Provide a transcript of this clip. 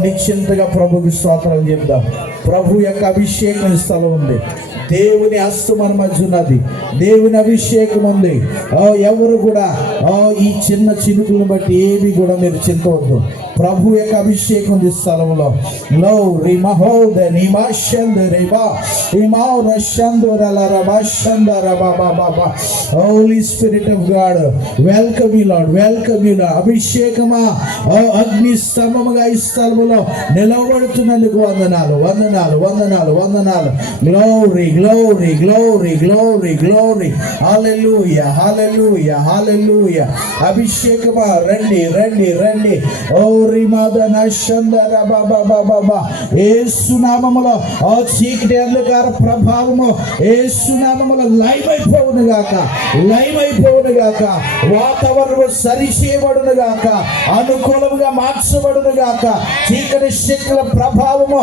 నిశ్చింతగా ప్రభుకి స్తోత్రాలు చెప్దాం. ప్రభు యొక్క అభిషేకం ఈ స్థలం ఉంది. దేవుని హస్త మన మధ్య ఉన్నది. దేవుని అభిషేకం ఉంది. ఎవరు కూడా ఈ చిన్న చినుకులను బట్టి ఏవి కూడా మీరు చింతవద్దు. ప్రభు యొక్క అభిషేకం ఈ స్థలంలో. లో రిమహోద నిమాషంద రిబా ఇమావ్ రషందు రల రబాషంద రబా బాబా holy spirit of God welcome you Lord welcome you Lord అభిషేకమా? ఓ అగ్ని స్తంభముగా ఈ స్థలములో నిలవబడుతున్నందుకు వందనాలు వందనాలు వందనాలు వందనాలు. Glory glory glory glory glory hallelujah hallelujah hallelujah అభిషేకమా? రండి రండి రండి. ఓ రిమాదన షందర చీకటి అంధకార ప్రభావము యేసు లైవ్ అయిపోవును గాక లైవ్ అయిపోవును గాక వాతావరణం సరిచేయబడును గాక అనుకూలముగా మార్చబడును గాక చీకటి శక్తుల ప్రభావము